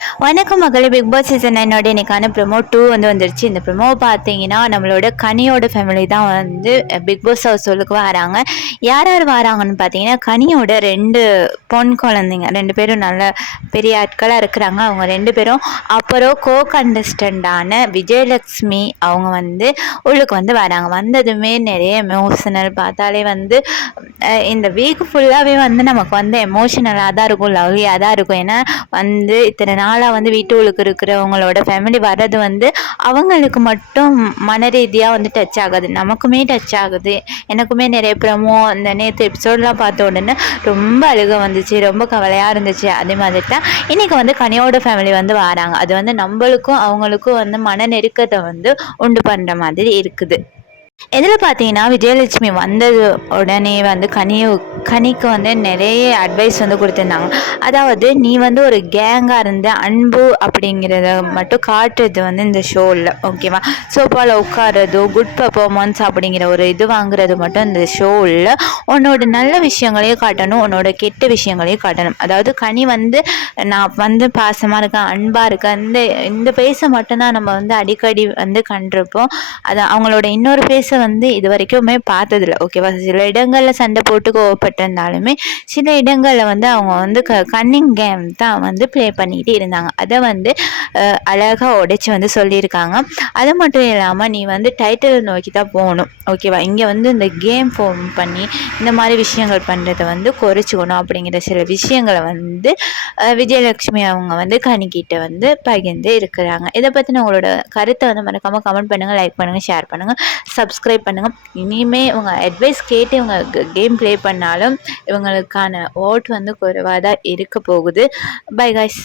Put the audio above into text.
வணக்கம் மகளே big Boss season நைனோட இன்னைக்கான ப்ரொமோ டூ வந்து வந்துருச்சு. இந்த ப்ரொமோ பார்த்தீங்கன்னா நம்மளோட கனியோட ஃபேமிலி தான் வந்து பிக் பாஸ் ஹவுஸ் சொல்லுக்கு வராங்க. யார் யார் வராங்கன்னு பார்த்தீங்கன்னா கனியோட ரெண்டு பொன் குழந்தைங்க ரெண்டு பேரும் நல்ல பெரிய ஆட்களாக இருக்கிறாங்க. அவங்க ரெண்டு பேரும் அப்புறம் கோ கண்டஸ்டண்டான விஜயலக்ஷ்மி அவங்க வந்து உள்ளுக்கு வந்து வராங்க. வந்ததுமே நிறைய எமோஷனல் பார்த்தாலே வந்து இந்த வீக் ஃபுல்லாகவே வந்து நமக்கு வந்து எமோஷனலாக தான் இருக்கும் லவ்லியாக தான் இருக்கும். ஏன்னா வந்து இத்தனை நாள் நாளாக வந்து வீட்டுகளுக்கு இருக்கிறவங்களோட ஃபேமிலி வர்றது வந்து அவங்களுக்கு மட்டும் மன ரீதியாக வந்து டச் ஆகுது. நமக்குமே டச் ஆகுது. எனக்குமே நிறைய ப்ரமோ இந்த நேற்று எபிசோடெலாம் பார்த்த உடனே ரொம்ப அழுக வந்துச்சு. ரொம்ப கவலையாக இருந்துச்சு. அதே மாதிரி தான் இன்றைக்கி வந்து கனியோட ஃபேமிலி வந்து வராங்க. அது வந்து நம்மளுக்கும் அவங்களுக்கும் வந்து மன நெருக்கத்தை வந்து உண்டு பண்ணுற மாதிரி இருக்குது. இதில் பார்த்தீங்கன்னா விஜயலட்சுமி வந்தது உடனே வந்து கனியு கனிக்கு வந்து நிறைய அட்வைஸ் வந்து கொடுத்துருந்தாங்க. அதாவது நீ வந்து ஒரு கேங்காக இருந்த அன்பு அப்படிங்கிறத மட்டும் காட்டுறது வந்து இந்த ஷோவில் ஓகேவா சோஃபாவில் உட்காரதோ குட் பர்ஃபார்மன்ஸ் அப்படிங்கிற ஒரு இது வாங்குறது மட்டும் இந்த ஷோவில் உன்னோட நல்ல விஷயங்களையும் காட்டணும் உன்னோட கெட்ட விஷயங்களையும் காட்டணும். அதாவது கனி வந்து நான் வந்து பாசமாக இருக்கேன் அன்பாக இருக்கேன் இந்த இந்த பேச மட்டும்தான் நம்ம வந்து அடிக்கடி வந்து கண்டிருப்போம். அது அவங்களோட இன்னொரு பேச வந்து இது வரைக்குமே பார்த்ததில்ல ஓகேவா சில இடங்களில் சண்டை போட்டு கோவப்பட்டிருந்தாலுமே சில இடங்களில் வந்து அவங்க வந்து க கன்னிங் கேம் தான் வந்து ப்ளே பண்ணிகிட்டு இருந்தாங்க. அதை வந்து அழகாக உடைச்சி வந்து சொல்லியிருக்காங்க. அது மட்டும் இல்லாமல் நீ வந்து டைட்டில் நோக்கி தான் போகணும். ஓகேவா இங்கே வந்து இந்த கேம் ஃபோன் பண்ணி இந்த மாதிரி விஷயங்கள் பண்ணுறதை வந்து குறைச்சிக்கணும் அப்படிங்கிற சில விஷயங்களை வந்து விஜயலட்சுமி அவங்க வந்து கணிக்கிட்ட வந்து பகிர்ந்து இருக்கிறாங்க. இதை பற்றின உங்களோட கருத்தை வந்து மறக்காமல் கமெண்ட் பண்ணுங்கள் லைக் பண்ணுங்கள் ஷேர் பண்ணுங்கள் சப்ஸ்கிரைப் பண்ணுங்கள் இனிமே இவங்க அட்வைஸ் கேட்டு இவங்க கேம் ப்ளே பண்ணாலும் இவங்களுக்கான ஓட் வந்து குறைவாக தான் இருக்க போகுது. By guys